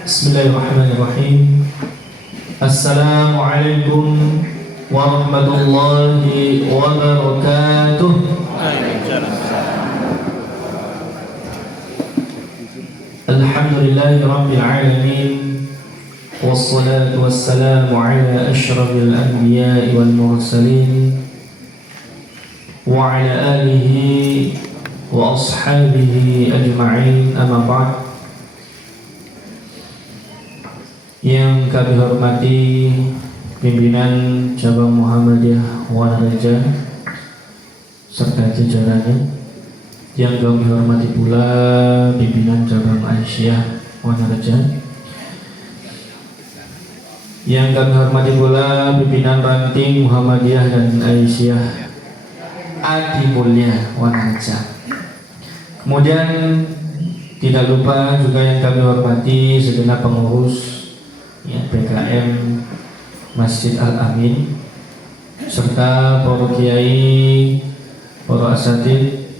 Bismillahirrahmanirrahim. Assalamualaikum warahmatullahi wabarakatuh. Alhamdulillahi rabbil alamin. Wassalatu wassalamu ala ashrafil anbiya'i wal mursalin wa ala alihi wa ashabihi ajma'in, amma ba'd. Yang kami hormati pimpinan cabang Muhammadiyah Wanaraja serta jajarannya, yang kami hormati pula pimpinan cabang Aisyah Wanaraja, yang kami hormati pula pimpinan ranting Muhammadiyah dan Aisyah Adi Mulia Wanaraja. Kemudian tidak lupa juga yang kami hormati segenap pengurus PKM Masjid Al-Amin serta para kiai, para asatid,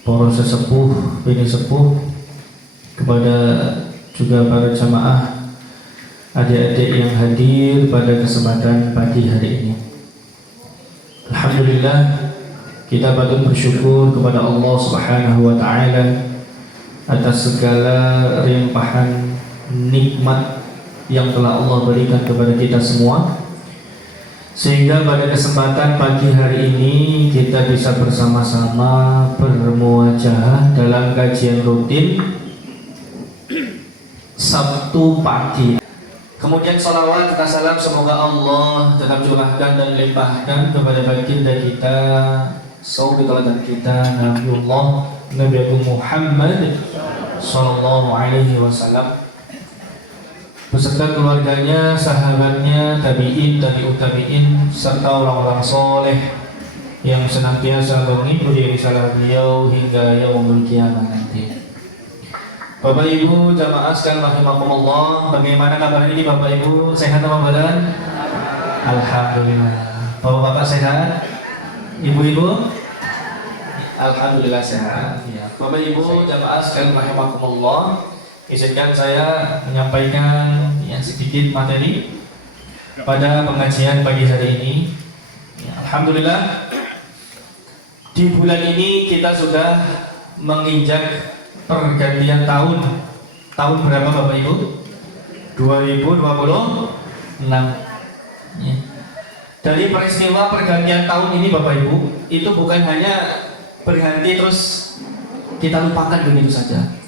para sesepuh, bini sepuh, kepada juga para jamaah, adik-adik yang hadir pada kesempatan pagi hari ini. Alhamdulillah, kita patut bersyukur kepada Allah Subhanahu wa taala atas segala limpahan nikmat yang telah Allah berikan kepada kita semua, sehingga pada kesempatan pagi hari ini kita bisa bersama-sama bermuajahah dalam kajian rutin Sabtu pagi. Kemudian salawat serta salam semoga Allah tetap curahkan dan limpahkan kepada baginda kita, saudara teladan kita, Nabiullah Nabi Muhammad sallallahu alaihi wasallam, beserta keluarganya, sahabatnya, tabi'in, tabi'ut tabi'in, serta orang-orang soleh yang senantiasa mengikuti risalah beliau hingga yaumul qiyamah nanti. Bapak Ibu jamaah sekalian rahimakumullah, bagaimana kabar ini Bapak Ibu? Sehat apa badan? Alhamdulillah. Bapak-bapak sehat? Ibu-ibu? Alhamdulillah sehat. Ya. Bapak Ibu jamaah sekalian rahimakumullah, izinkan saya menyampaikan sedikit materi pada pengajian pagi hari ini. Alhamdulillah, di bulan ini kita sudah menginjak pergantian tahun. Tahun berapa Bapak Ibu? 2026. Dari peristiwa pergantian tahun ini Bapak Ibu, itu bukan hanya berhenti terus kita lupakan begitu saja.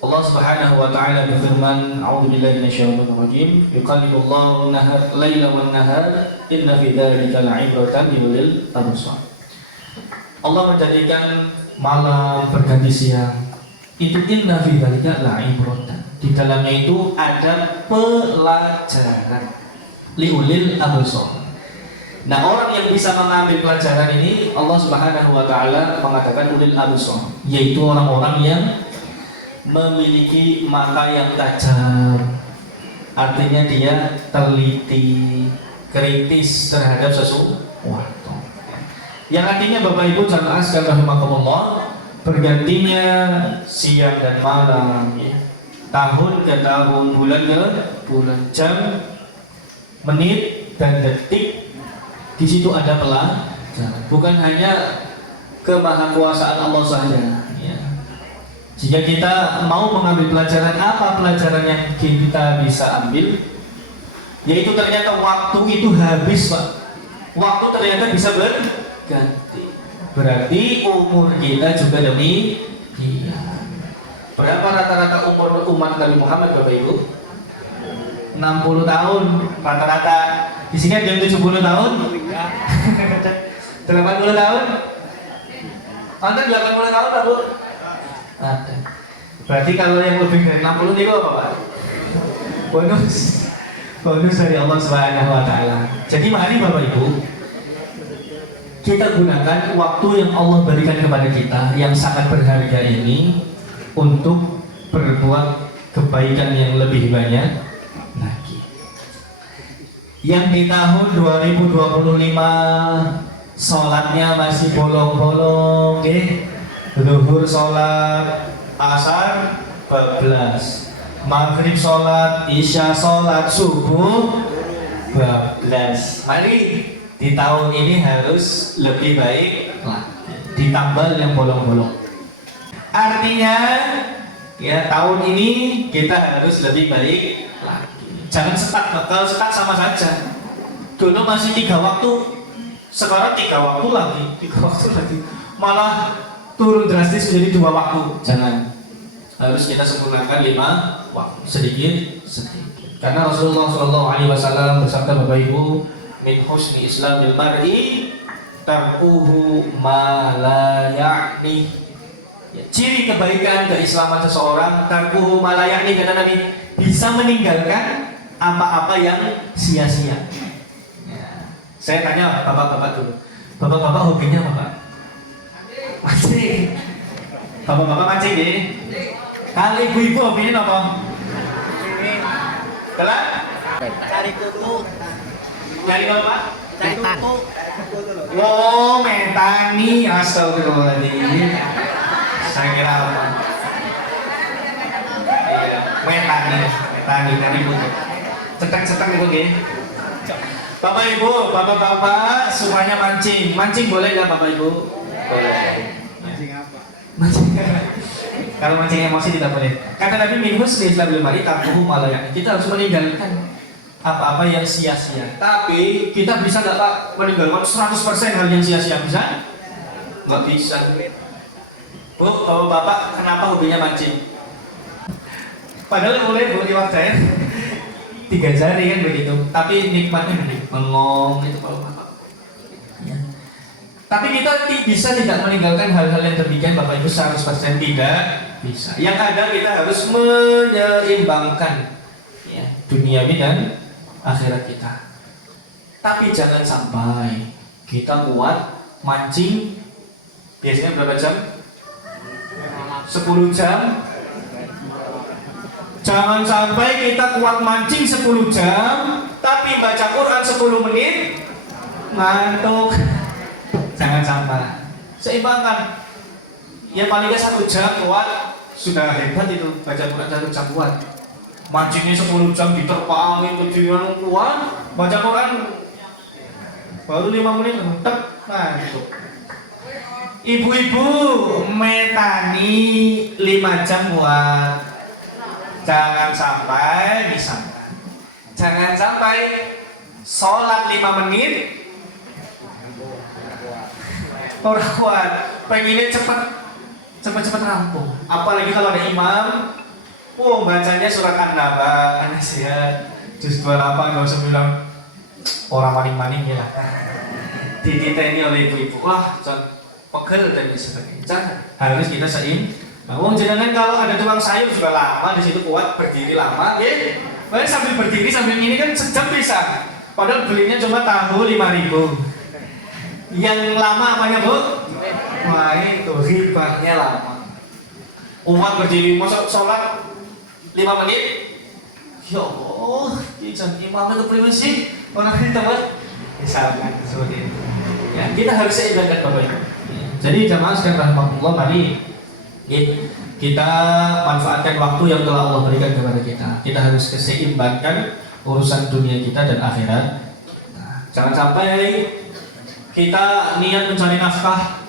Allah Subhanahu wa taala berfirman, a'udzubillahi minasyaitonir rajim, yuqallibullahu al-laila wan-nahar inna fi dzalika la'ibratan liulil absar. Allah menjadikan malam berganti siang. Itu inna fi dzalika la'ibratan. Di dalamnya itu ada pelajaran liulil absar. Nah, orang yang bisa mengambil pelajaran ini Allah Subhanahu wa taala mengatakan ulil absar, yaitu orang-orang yang memiliki mata yang tajam, artinya dia teliti, kritis terhadap sesuatu. Yang artinya Bapak Ibu jamaah sekalian rahimakumullah, bergantinya siang dan malam, tahun ke tahun, bulan ke bulan, jam, menit dan detik, di situ ada pelajaran. Bukan hanya kemahakuasaan Allah saja. Jika kita mau mengambil pelajaran, apa pelajaran yang kita bisa ambil? Yaitu ternyata waktu itu habis Pak. Waktu ternyata bisa berganti. Berarti umur kita juga demikian. Berapa rata-rata umur umat Nabi Muhammad Bapak Ibu? 60 tahun rata-rata. Di sini ada yang 70 tahun? 80 tahun? Anda 80 tahun Pak Bu? Ada. Berarti kalau yang lebih dari 60 itu apa Pak? Bonus dari Allah Subhanahu wa taala. Jadi mari Bapak Ibu, kita gunakan waktu yang Allah berikan kepada kita yang sangat berharga ini untuk berbuat kebaikan yang lebih banyak lagi. Yang di tahun 2025 sholatnya masih bolong-bolong, zuhur sholat, asar bablas, maghrib sholat, isya sholat, subuh bablas. Mari di tahun ini harus lebih baik lah, ditambal yang bolong-bolong. Artinya ya tahun ini kita harus lebih baik lagi. Jangan stuck, kalau stuck sama saja. Dulu masih 3 waktu, sekarang 3 waktu lagi, 3 waktu lagi. Malah turun drastis menjadi 2 waktu. Jangan. Harus kita sempurnakan 5 waktu, sedikit. Karena Rasulullah SAW bersabda, Bapak Ibu, min husni islamil mar'i tarkuhu ma la ya'ni. Ya, ciri kebaikan keislaman seseorang tarkuhu ma la ya'ni, kata Nabi, bisa meninggalkan apa-apa yang sia-sia. Ya. Saya tanya bapak-bapak dulu. Bapak-bapak hobinya apa, Pak? Mancing. Bapak-bapak mancing deh. Kalau ibu-ibu hobinya apa? Telah? Cari kuku. Nyari apa? Cari kuku. Oh, metani. Astagfirullahaladzim. Saya kira apa? Iya, metani. Metani, nyari kuku. Cetang-cetang ibu gini. Bapak Ibu, bapak-bapak semuanya mancing. Mancing boleh nggak Bapak Ibu? Boleh. Mancing apa? Mancing. Kalau mancing emosi tidak boleh. Kata Nabi, min husni islamil mar'i tarkuhu ma la ya'ni. Kita harus meninggalkan apa-apa yang sia-sia. Tapi kita bisa nggak Pak meninggalkan 100% hal yang sia-sia? Bisa? Nggak bisa. Bu, kalau Bapak kenapa hobinya mancing? Padahal boleh Bu liwat saya 3 jari kan begitu. Tapi nikmatnya begitu. Melong itu kalau Bapak. Ya. Tapi kita bisa tidak meninggalkan hal-hal yang demikian Bapak Ibu 100% tidak bisa. Yang ada kita harus menyeimbangkan ya, duniawi dan akhirat kita. Tapi jangan sampai kita kuat mancing biasanya berapa jam? 10 jam. Jangan sampai kita kuat mancing 10 jam tapi baca Quran 10 menit ngantuk. Jangan sampai. Seimbangkan. Ya paling nggak 1 jam kuat sudah hebat itu, baca Quran 1 jam kuat. Mancingnya 10 jam diterpangin kejujuran kuat, baca Quran baru 5 menit tek ngantuk. Ibu-ibu metani 5 jam kuat. Jangan sampai misalkan. Jangan sampai sholat 5 menit orang kuat, pengennya cepat rampung. Apalagi kalau ada imam, bacanya surat An-Naba, An-Nazi'at, juz 28, nggak usah bilang orang maning-maning ya. Dititeni oleh ibu-ibu, wah, pegel dan sebagainya. Jangan, harus kita seimbang. Jangan kalau ada tukang sayur juga lama di situ kuat berdiri lama, ya. Bahkan sambil berdiri sambil ini kan sejam bisa. Padahal belinya cuma tahu 5.000. Yang lama apanya Bu? Wah itu ribanya lama. Umat berdiri masuk sholat 5 menit. Ya Allah, jangan imam itu priwes sih. Orang kita buat misalkan seperti itu. Ya, kita harus seimbangkan Bapak Ibu. Jadi jamaah sekalian rahmatullah, mari kita manfaatkan waktu yang telah Allah berikan kepada kita. Kita harus keseimbangkan urusan dunia kita dan akhirat. Jangan sampai kita niat mencari nafkah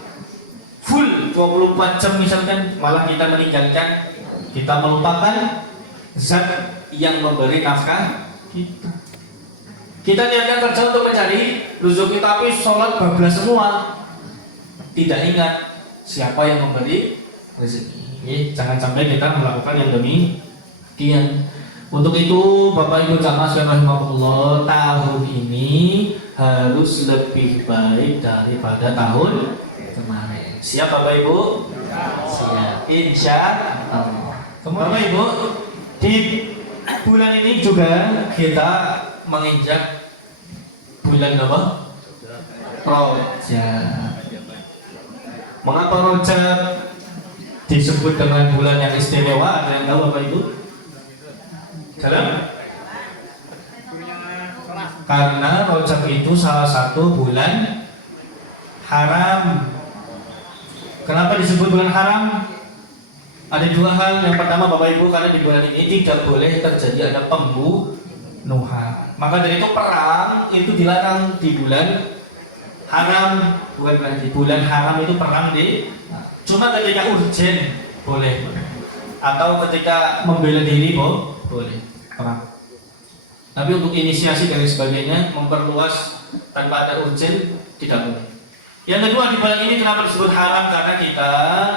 full 24 jam misalkan, malah kita meninggalkan, kita melupakan zat yang memberi nafkah kita. Kita niatkan kerja untuk mencari rezeki tapi sholat bablas semua, tidak ingat siapa yang memberi rezeki. Jangan sampai kita melakukan yang demikian. Untuk itu Bapak Ibu jamaah sekalian rahimakumullah, tahun ini harus lebih baik daripada tahun kemarin. Siap Bapak Ibu? Siap. Insya Allah. Bapak Ibu, di bulan ini juga kita menginjak bulan apa? Rajab. Mengapa Rajab disebut dengan bulan yang istimewa? Ada yang tahu Bapak Ibu? Dalam? Karena Rajab itu salah satu bulan haram. Kenapa disebut bulan haram? Ada dua hal. Yang pertama Bapak Ibu, karena di bulan ini tidak boleh terjadi ada pembunuhan. Maka dari itu perang itu dilarang di bulan haram, bukan berarti bulan haram itu perang di. Cuma ketika urgen boleh, atau ketika membela diri boleh perang. Tapi untuk inisiasi dan sebagainya, memperluas tanpa ada urgen tidak boleh. Yang kedua, di bulan ini kenapa disebut haram? Karena kita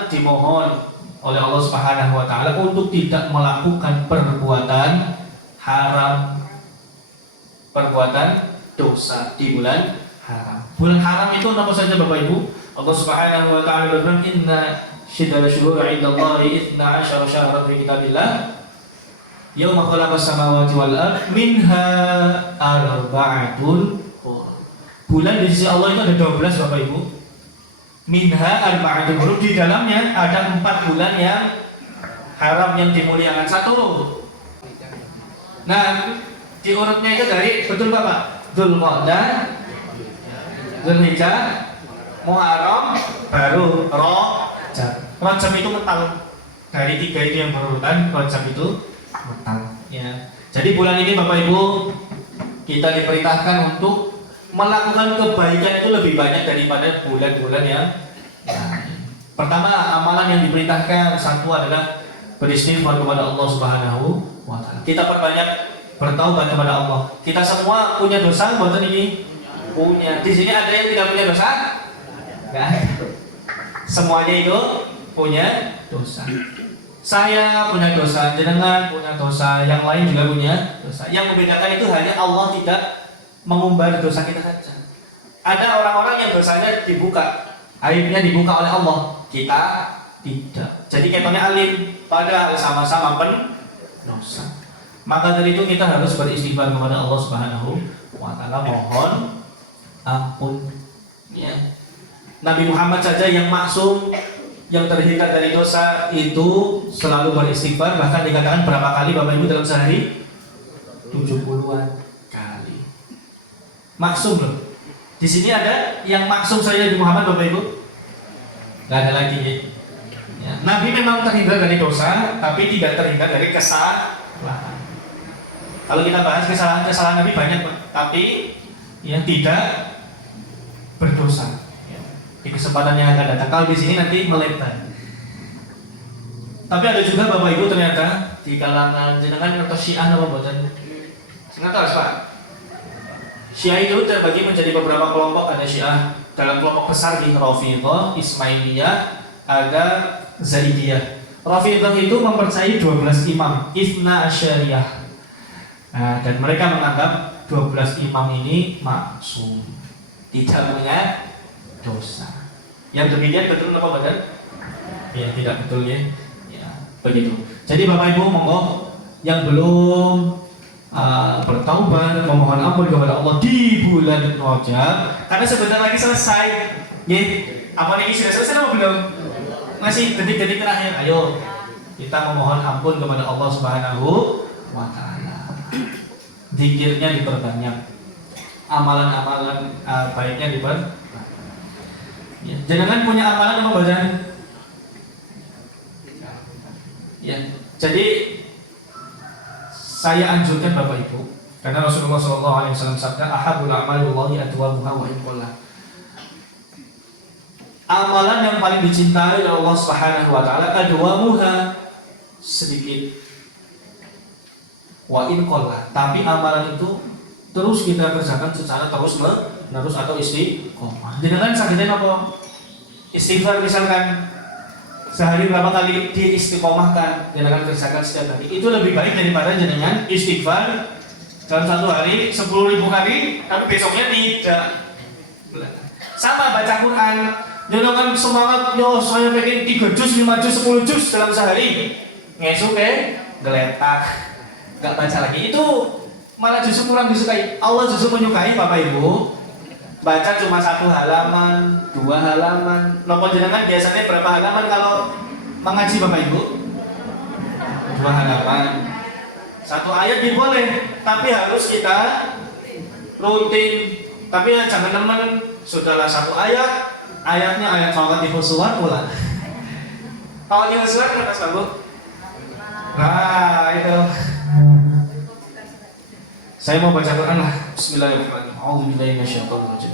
dimohon oleh Allah Subhanahu wa taala untuk tidak melakukan perbuatan haram, perbuatan dosa di bulan haram. Bulan haram itu apa saja Bapak Ibu? Allah Subhanahu wa taala berfirman, "Inna syiddal syuhur 'indallahi 12 syahran fi kitabillah yauma khalaqas samawati wal ard minha arba'atun." Bulan di sisi Allah itu ada 12 Bapak Ibu. Minha arba'atun hurum, di dalamnya ada 4 bulan yang haram yang dimuliakan. Satu. Nah, diurutnya itu dari betul Bapak. Dzulqa'dah, Dzulhijjah, Muharram, baru Rajab. Rajab itu metal. Dari 3 itu yang berurutan, Rajab itu metal. Ya. Jadi bulan ini Bapak Ibu kita diperintahkan untuk melakukan kebaikan itu lebih banyak daripada bulan-bulan yang lain. Pertama, amalan yang diperintahkan satu adalah beristighfar kepada Allah Subhanahu wa taala. Kita perbanyak bertaubat kepada Allah. Kita semua punya dosa, bukan ini? Punya. Di sini ada yang tidak punya dosa? Enggak ada. Semuanya itu punya dosa. Saya punya dosa, jenengan punya dosa, yang lain juga punya dosa. Yang membedakan itu hanya Allah tidak mengumbar dosa kita saja. Ada orang-orang yang dosanya dibuka, aibnya dibuka oleh Allah, kita tidak. Jadi ketone alim, padahal sama-sama pendosa. Maka dari itu kita harus beristighfar kepada Allah Subhanahu wa taala, mohon ampun. Ya. Nabi Muhammad saja yang maksum, yang terhindar dari dosa itu selalu beristighfar, bahkan dikatakan berapa kali Bapak Ibu dalam sehari? 70-an kali. Maksum loh. Di sini ada yang maksum saya di Muhammad Bapak Ibu? Gak ada lagi. Ya. Nabi memang terhindar dari dosa, tapi tidak terhindar dari kesalahan. Kalau kita bahas kesalahan Nabi banyak, tapi yang tidak berdosa. Ya. Di kesempatan yang akan datang. Kalau di sini nanti melebar. Tapi ada juga Bapak Ibu ternyata di kalangan jenengan atau Syiah apa buatan? Nggak tahu Pak. Syiah itu terbagi menjadi beberapa kelompok. Ada Syiah dalam kelompok besar di Rafidhah, Ismailiyah, ada Zaidiyah. Rafidhah itu mempercayai 12 imam, Itsna Asyariyah. Nah, dan mereka menganggap 12 imam ini maksum, tidak punya dosa. Yang demikian betul apa badan? Ya, tidak betul ya. Ya, begitu. Jadi Bapak Ibu monggo yang belum bertaubat, memohon ampun kepada Allah di bulan Rajab, karena sebentar lagi selesai. Ya, apa ini sudah selesai atau belum? Masih detik-detik terakhir. Ayo kita memohon ampun kepada Allah Subhanahu wa taala. Zikirnya diperbanyak, amalan-amalan baiknya diperbanyak. Ya, jangan punya amalan apa badan? Ya, jadi saya anjurkan Bapak Ibu, karena Rasulullah SAW sabda, ahabul a'malullahi atwamuha wa inqallah. Amalan yang paling dicintai oleh Allah Subhanahu wa taala adwamuha, sedikit, wa inqallah, tapi amalan itu terus kita kerjakan secara terus menerus atau istiqomah. Jangan sakitnya apa? Istighfar misalkan sehari berapa kali diistiqomahkan, jangan kerjakan setiap hari. Itu lebih baik daripada jenengan istighfar dalam satu hari 10.000 kali, tapi besoknya tidak. Sama baca Quran, jangan semangat, yo saya pengen 3 juz, 5 juz, 10 juz dalam sehari. Ngesuk geletak, gak baca lagi. Itu malah justru kurang disukai. Allah justru menyukai Bapak Ibu baca cuma 1 halaman, 2 halaman. Nopo jenengan biasanya berapa halaman kalau mengaji Bapak Ibu? 2 halaman. 1 ayat boleh, tapi harus kita rutin. Tapi ya jangan teman, sudahlah 1 ayat, ayatnya ayat Fawatifus Suwar pula. Kalau di surat Mas Babu? Nah, itu. Saya mau baca Quran lah. Bismillahirrahmanirrahim. A'udzubillahi minasyaitonir rajim.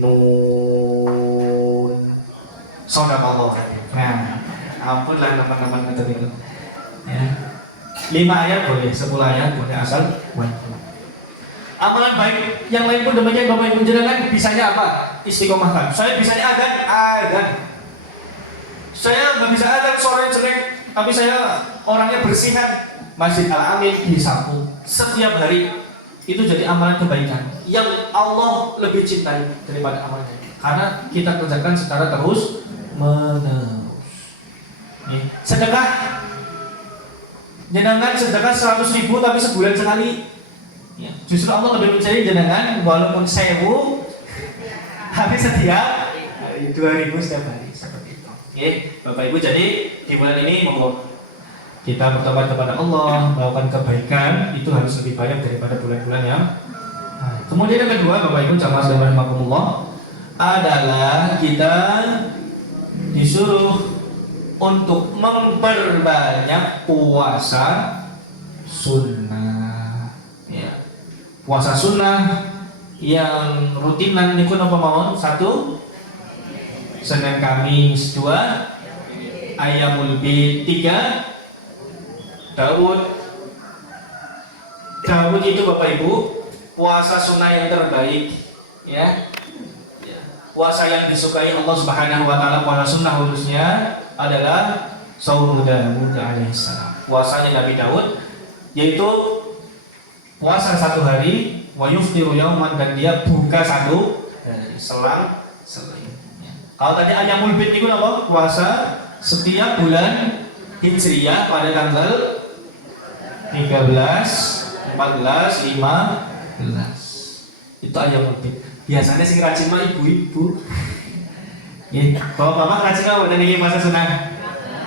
Nun. Shadaqallah. Nah, ampunlah teman-teman ngaten itu. Ya. 5 ayat boleh, 10 ayat boleh asal wajib. Amalan baik yang lain pun demikian Bapak Ibu jenengan bisanya apa? Istiqomahkan. Saya bisanya adzan. Saya nggak bisa adzan sore jelek, tapi saya orangnya bersihan. Masjid Al-Amin disapu setiap hari. Itu jadi amalan kebaikan yang Allah lebih cintai daripada amalan lain. Karena kita kerjakan secara terus menerus. Sedekah, jenengan sedekah 100.000 tapi sebulan sekali. Ya, justru Allah lebih mencari jenengan walaupun 1.000 tapi setiap 2.000 setiap hari seperti itu. Oke, Bapak Ibu, jadi di bulan ini monggo kita bertobat kepada Allah, melakukan kebaikan itu harus lebih banyak daripada bulan-bulan yang kemudian yang kedua, Bapak Ibu jamaah sekalian rahimakumullah, adalah kita disuruh untuk memperbanyak puasa sunnah. Ya. Puasa sunnah yang rutinan niku napa mawon? 1 Senin Kamis, 2 Ayyamul Bid, 3 Daud itu Bapak Ibu puasa sunnah yang terbaik, ya. Puasa yang disukai Allah Subhanahu wa taala, puasa sunnah khususnya adalah Shaum Daud alaihissalam. Puasanya Nabi Daud yaitu puasa 1 hari wa yuftiru yauman, dan dia buka 1 hari selang. Ya. Kalau tadi Ayyamul Bid itu apa? Puasa setiap bulan Hijriyah pada tanggal 13, 14, 15. Itu Ayyamul Bid. Biasanya sing rajin mah ibu-ibu. Nggih, bapak-bapak rajin apa dan ini masa sunnah?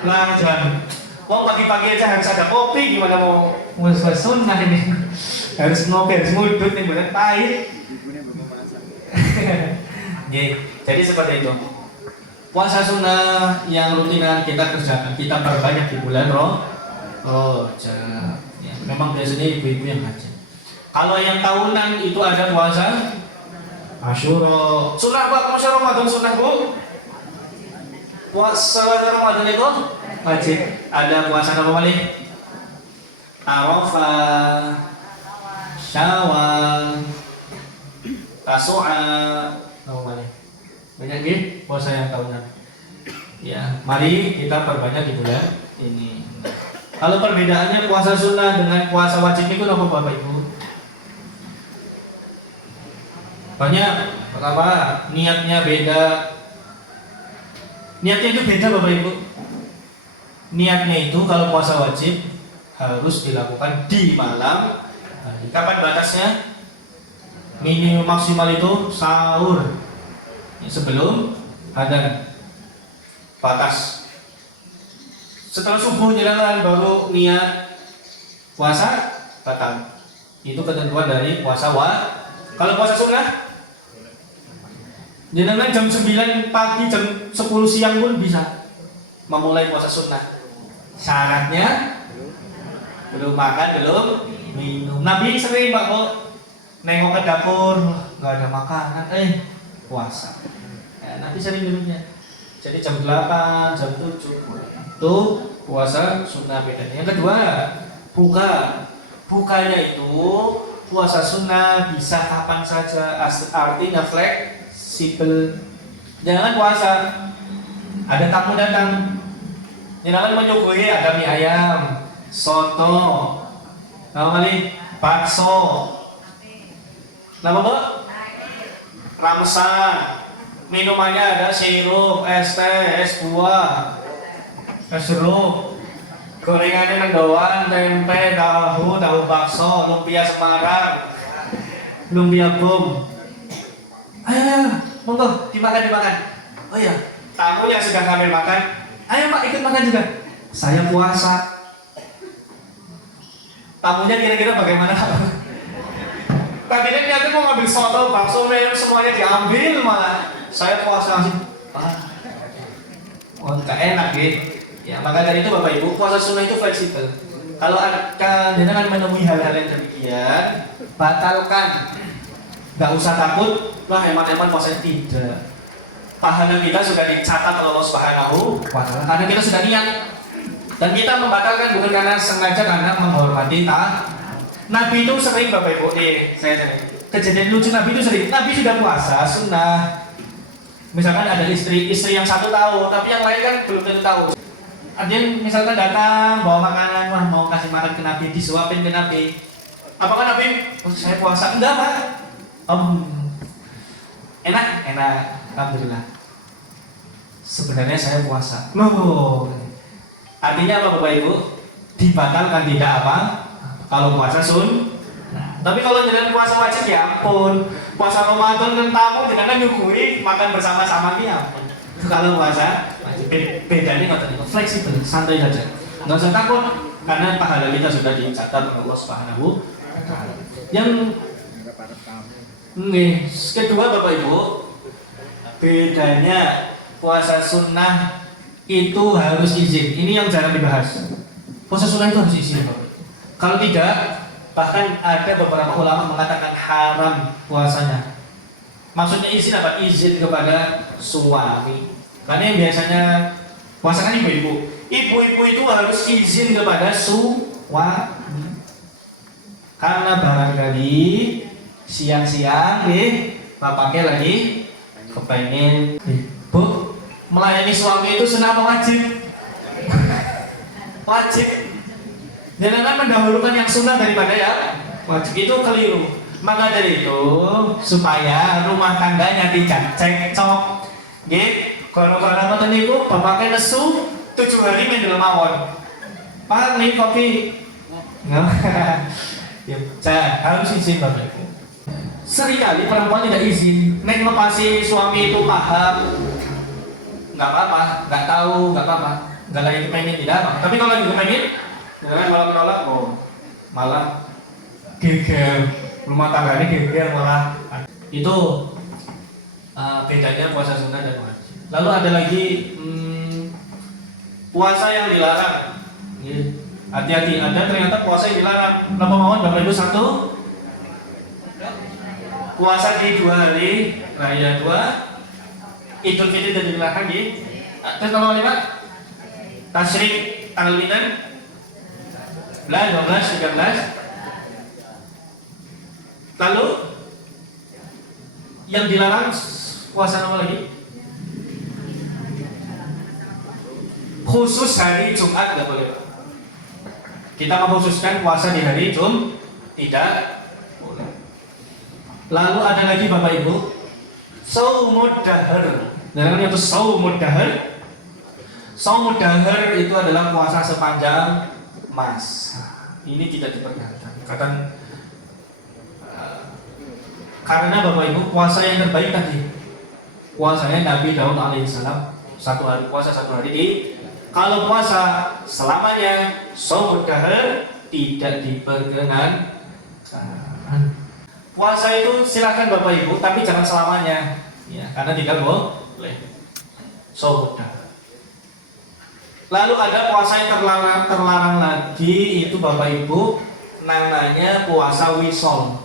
Lah jangan. Wong pagi-pagi aja harus ada kopi, gimana mau sunnah ini? Harus ngopi, harus ngudut nih, bener pahit. Nggih, jadi seperti itu. Puasa sunnah yang rutinan kita kerjakan, kita perbanyak di bulan Rajab. Ya, memang biasanya ibu-ibu yang rajin. Kalau yang tahunan itu ada puasa Asyura. Sunnah apa? Puasa Ramadan sunnah Bu? Puasa Ramadan itu wajib. Ada puasa apa kali? Arafah, Syawal, Tasu'a, apa kali? Banyak gitu puasa yang tahunan. Ya, mari kita perbanyak di bulan ini. Kalau perbedaannya puasa sunnah dengan puasa wajib itu apa Bapak Ibu? Banyak. Pertama, niatnya beda. Niatnya itu beda Bapak Ibu. Niatnya itu kalau puasa wajib harus dilakukan di malam hari. Kapan batasnya? Minimal maksimal itu sahur. Sebelum adzan. Batas. Setelah subuh jalan baru niat puasa batal. Itu ketentuan dari puasa Kalau puasa sunnah, jangan jam 9 pagi, jam 10 siang pun bisa memulai puasa sunnah. Syaratnya belum makan, belum minum. Nabi sering nengok ke dapur, nggak ada makanan, puasa. Nabi sering minumnya. Jadi jam 8, jam 7 itu puasa sunnah bedanya. Yang kedua, bukanya itu puasa sunnah bisa kapan saja, artinya fleksibel. Jangan puasa ada tamu datang, jangan menyuguhi ada mie ayam, soto, bakso, ramsan, minumannya ada sirup, es teh, es buah, es jeruk, gorengannya mendoan, tempe, tahu bakso, lumpia Semarang, lumpia bom. Ayo, monggo dimakan. Oh iya, tamu yang sudah ngambil makan, ayo Pak ikut makan juga. Saya puasa. Tamunya kira-kira bagaimana? Tadinya niatnya mau ngambil soto, bakso, semuanya diambil malah. Saya puasa langsung. Oh, gak enak gitu. Ya, maka dari itu Bapak Ibu, puasa sunnah itu fleksibel. Kalau jenengan menemui hal-hal yang demikian, batalkan. Gak usah takut, wah hemat-hemat puasanya, tidak. Pahala kita sudah dicatat oleh Allah Subhanahu wa Ta'ala karena kita sudah niat. Dan kita membatalkan bukan karena sengaja, karena menghormati Nabi itu sering Bapak Ibu saya kejadian lucu. Nabi itu sering, Nabi sudah puasa sunnah. Misalkan ada istri yang 1 tahun, tapi yang lain kan belum tentu tahu. Ada yang misalkan datang bawa makanan, wah mau kasih makan ke Nabi, disuapin ke Nabi. Apakah Nabi, saya puasa? Enggak Pak. Enak, alhamdulillah. Sebenarnya saya puasa. No. Artinya apa Bapak Ibu? Dibatalkan tidak apa? Kalau puasa tapi kalau jalan puasa wajib ya ampun. Puasa Ramadan dan tamu jangan nyuguhi makan bersama-sama ya ampun. Kalau puasa wajib bedanya nggak fleksibel, santai saja. Nggak usah takut karena pahala kita sudah dicatat oleh Allah Subhanahu wa Ta'ala. Yang kedua Bapak Ibu, bedanya puasa sunnah itu harus izin. Ini yang jarang dibahas. Puasa sunnah itu harus izin Bapak. Kalau tidak, bahkan ada beberapa ulama mengatakan haram puasanya. Maksudnya izin apa? Izin kepada suami. Karena yang biasanya puasa kan ibu-ibu. Ibu-ibu itu harus izin kepada suami. Karena barangkali siang-siang bapaknya lagi kepengen Bu, melayani suami itu sunnah apa wajib? Wajib. Jangan mendahulukan yang sunnah daripada yang wajib, itu keliru. Maka dari itu supaya rumah tangganya tidak cekcok, kalau ngoten niku bapaknya nesu 7 hari mendel mawon. Pak nih kopi. Ya, saya harus izin Bapak Ibu. Seringkali perempuan tidak izin. Nek ngepasi suami itu paham, nggak apa-apa, nggak tahu, nggak apa-apa, nggak lagi kepengen tidak apa. Tapi kalau lagi kepengen, jangan malah menolak, malah geger, rumah tangganya geger malah. Itu bedanya puasa sunnah dan wajib. Lalu ada lagi puasa yang dilarang. Hati-hati, ada ternyata puasa yang dilarang. Kenapa mohon Bapak Ibu? 1, puasa di 2 hari raya 2, Idul Fitri dan Idul Adha. Terus nomor 5, Tasyrik tanggal 9, 12, 13. Lalu yang dilarang puasa nomor lagi? Khusus hari Jumat nggak boleh. Kita mengkhususkan puasa di hari Jumat tidak boleh. Lalu ada lagi Bapak Ibu, Shaumud Dahar. Namanya itu Shaumud Dahar. Shaumud Dahar itu adalah puasa sepanjang masa. Ini tidak diperkenankan. Karena Bapak Ibu, puasa yang terbaik tadi puasanya Nabi Daud alaihissalam, 1 hari puasa 1 hari. Kalau puasa selamanya Shaumud Dahar tidak diperkenankan. Puasa itu silakan Bapak Ibu, tapi jangan selamanya, ya, karena tidak boleh. Shaumud Dahar. Lalu ada puasa yang terlarang lagi, itu Bapak Ibu namanya puasa wisol.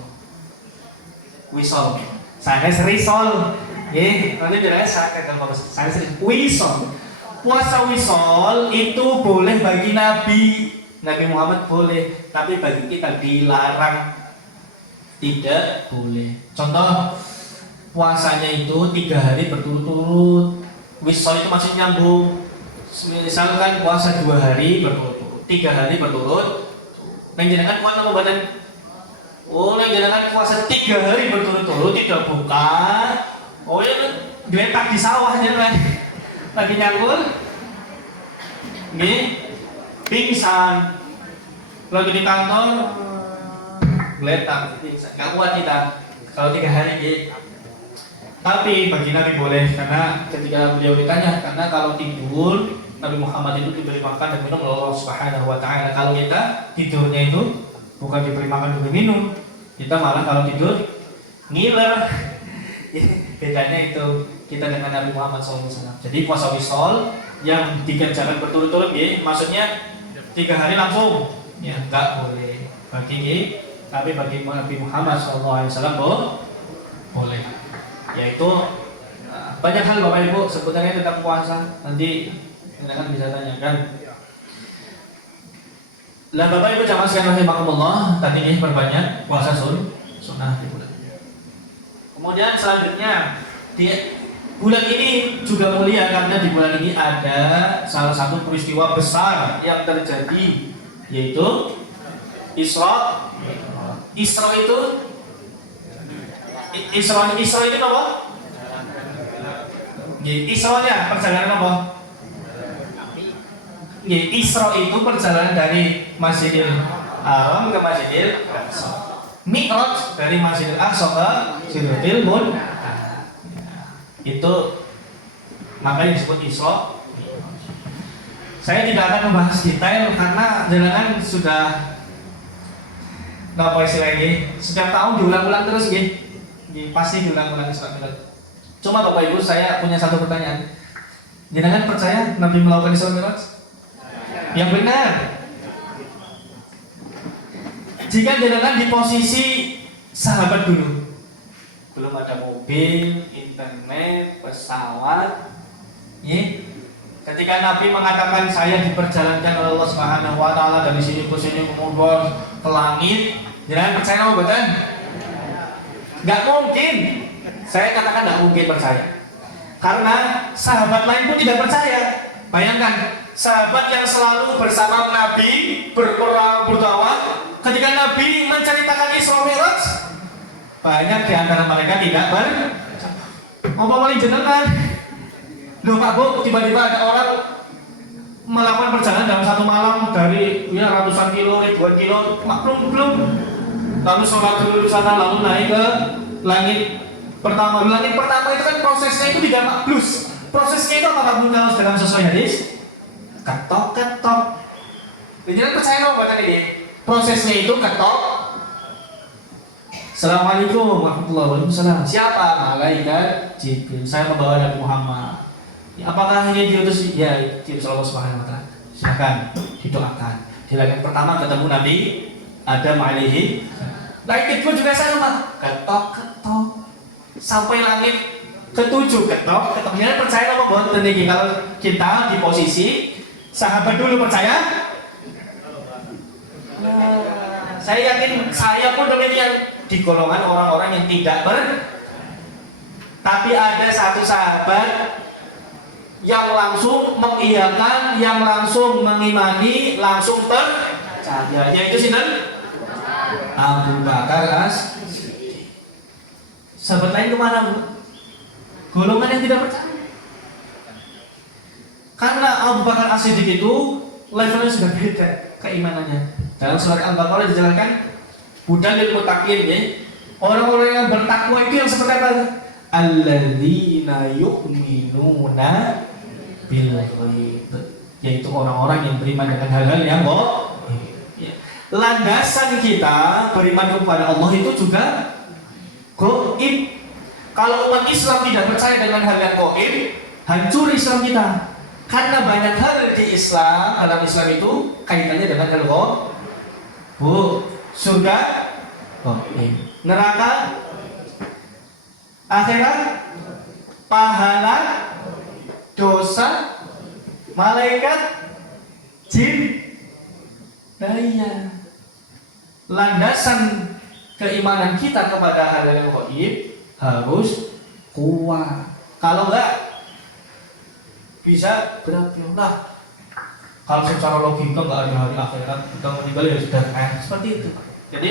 Wisol. Saya serisol. Nanti bilangnya saya kalau saya sering wisol. Puasa wisol itu boleh bagi Nabi Muhammad boleh, tapi bagi kita dilarang, tidak boleh. Contoh puasanya itu 3 hari berturut-turut. Wisol itu masih nyambung. Misalkan puasa 2 hari berturut-turut, 3 hari berturut. Menjenengan kuat apa badan? Menjenengan puasa 3 hari berturut-turut tidak buka. Ya geletak di sawah kan. Lagi nyangkul, pingsan. Lagi di kantor, geletak, pingsan. Gak kuat kita kalau 3 hari Tapi bagi Nabi boleh, karena ketika beliau ditanya, karena kalau tidur Nabi Muhammad itu diberi makan dan minum oleh Allah Subhanahu wa Ta'ala. Kalau kita tidurnya itu bukan diberi makan diberi minum, kita malah kalau tidur ngiler. Bedanya itu kita dengan Nabi Muhammad SAW. Jadi puasa wisol yang dikerjakan berturut-turut ya, maksudnya 3 hari langsung ya enggak boleh bagi ya, tapi bagi Nabi Muhammad SAW boleh, yaitu banyak hal Bapak Ibu sebenarnya tentang puasa, nanti kita bisa tanyakan. Lah Bapak Ibu jamaah sekalian rahimakumullah, tadi ini perbanyak puasa sunnah di bulan. Kemudian selanjutnya di bulan ini juga mulia karena di bulan ini ada salah satu peristiwa besar yang terjadi, yaitu Isra. Isra itu apa? Isra-nya perjalanan apa? Isra itu perjalanan dari Masjidil Haram ke Masjidil Aqsa. Mi'raj dari Masjidil Aqsa ke Sidratil Muntaha. Itu makanya disebut Isra. Saya tidak akan membahas detail karena jenengan sudah apa istilahnya, setiap tahun diulang-ulang terus pasti diulang-ulang Isra Mi'raj. Cuma Bapak Ibu, saya punya satu pertanyaan. Jenengan percaya Nabi melakukan Isra Mi'raj? Yang benar. Jika jenengan di posisi sahabat dulu, belum ada mobil, internet, pesawat, ya. Ketika Nabi mengatakan saya diperjalankan oleh Allah Subhanahu wa taala dari sini ke sini kemudian ke langit, jenengan percaya apa betul? Enggak mungkin. Saya katakan enggak mungkin percaya. Karena sahabat lain pun tidak percaya. Bayangkan, sahabat yang selalu bersama Nabi berperang berdakwah, ketika Nabi menceritakan Isra Mi'raj, banyak di antara mereka tidak apa paling jenengan. Loh Pak Bu, tiba-tiba ada orang melakukan perjalanan dalam satu malam dari ratusan kilo, ribuan kilo, maklum belum. Lalu sholat dulu di sana, lalu naik ke langit pertama. Langit pertama itu kan prosesnya itu tidak maklus. Prosesnya itu apa kamu tahu dalam sesuai hadis? Ketok. Jangan percaya dong buatan ini. Prosesnya itu ketok. Assalamualaikum warahmatullahi wabarakatuh. Siapa? Malaikat Jibril. Saya membawa Nabi Muhammad. Apakah ini diutus? Ya, diutus Allah Subhanahu wa taala. Silakan didoakan. Di langit pertama ketemu Nabi Adam alaihi. Langit kedua juga sama. Ketok. Sampai langit ketujuh ketok. Jangan percaya apa boten iki kalau kita di posisi sahabat dulu percaya. Nah, saya yakin saya pun demikian di golongan orang-orang yang tidak tapi ada satu sahabat yang langsung mengiyakan, yang langsung mengimani, langsung percaya, yaitu sinten? Abu Bakar As-Siddiq. Sahabat lain kemana Bu? Golongan yang tidak percaya. Karena Abu Bakar As-Siddiq itu levelnya sudah beda keimanannya. Dalam surat Al-Baqarah dijelaskan hudal lil muttaqin, ya. Orang-orang yang bertakwa itu yang seperti apa? Alladzina yu'minuna bil ghaib, yaitu orang-orang yang beriman dengan hal-hal yang gaib. Landasan kita beriman kepada Allah itu juga gaib. Kalau umat Islam tidak percaya dengan hal yang gaib, hancur Islam kita. Karena banyak hal di Islam, dalam Islam itu kaitannya dengan hal gaib. Bu, surga gaib, neraka, akhirat, pahala, dosa, malaikat, jin. Nah iya, landasan keimanan kita kepada hal yang gaib harus kuat. Kalau enggak bisa berapi lah. Kalau secara logika enggak ada hari akhirat, kita meninggal ya sudah seperti itu. Jadi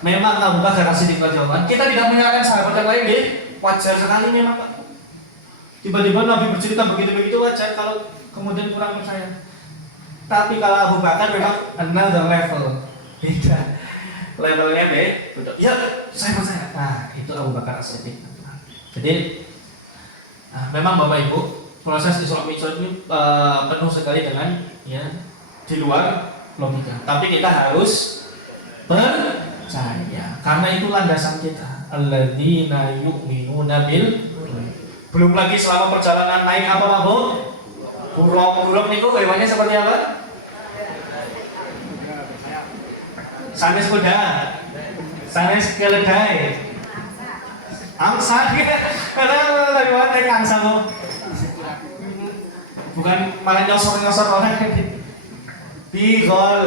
memang Abu Bakar As-Siddiq radhiyallahu anhu, kita tidak menyalahkan sahabat yang lain, ya. Wajar sekali memang Pak. Tiba-tiba Nabi bercerita begitu-begitu wajar kalau kemudian kurang percaya. Tapi kalau Abu Bakar memang another level, beda. Levelnya beda. Ya, saya percaya. Nah, itu Abu Bakar As-Siddiq. Jadi memang Bapak Ibu, proses Isra Mi'raj ini penuh sekali dengan ya di luar logika. Tapi kita harus percaya karena itu landasan kita. Alladzina yu'minuna bil. Belum lagi selama perjalanan naik apa Bu? Burung niku hewannya seperti apa? Sanes kuda, sanes keledai, angsa karena hewan naik angsa kok. Bukan malah nyosor orang. Bigol,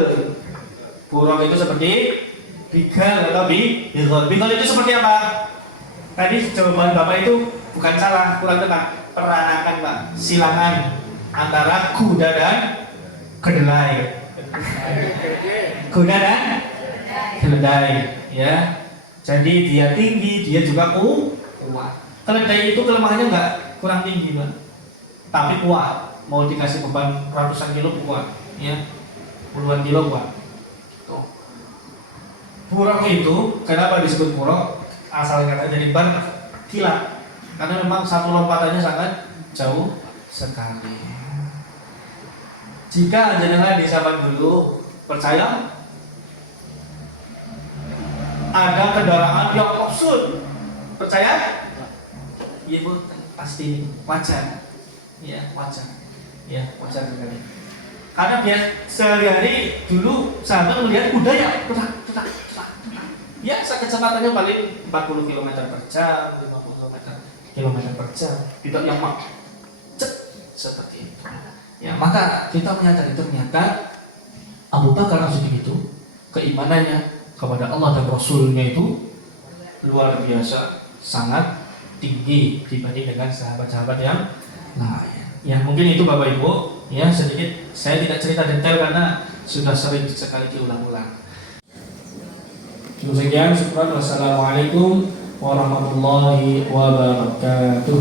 burung itu seperti bigal atau bigol. Bigol itu seperti apa? Tadi jawaban Bapak itu bukan salah, kurang tepat. Peranakan Pak, silangan antara kuda dan kedelai. Kuda dan keledai, ya. Jadi dia tinggi, dia juga kuat. Keledai itu kelemahannya enggak kurang tinggi, Pak. Tapi kuat. Mau dikasih beban ratusan kilo kuat, ya. Puluhan kilo kuat. Tuh. Burung itu kenapa disebut burung? Asal kata dari kilat. Karena memang satu lompatannya sangat jauh sekali. Jika jenengan di zaman dulu percaya ada kendaraan yang absurd, percaya? Iya Bu, pasti wajar. Ya, wajar. Ya, wajar sekali. Karena dia sehari-hari dulu sahabat melihat kuda ya, tutak. Ya, kecepatannya paling 40 km per jam, 50 km per jam. Tidak yang macet seperti itu. Ya, maka kita menyadari ternyata Abu Bakar As-Siddiq itu keimanannya kepada Allah dan Rasulnya itu luar biasa, sangat tinggi dibanding dengan sahabat-sahabat yang lain. Ya mungkin itu Bapak Ibu, ya sedikit saya tidak cerita detail karena sudah sering sekali diulang-ulang. Sekian, syukran. Wassalamualaikum warahmatullahi wabarakatuh.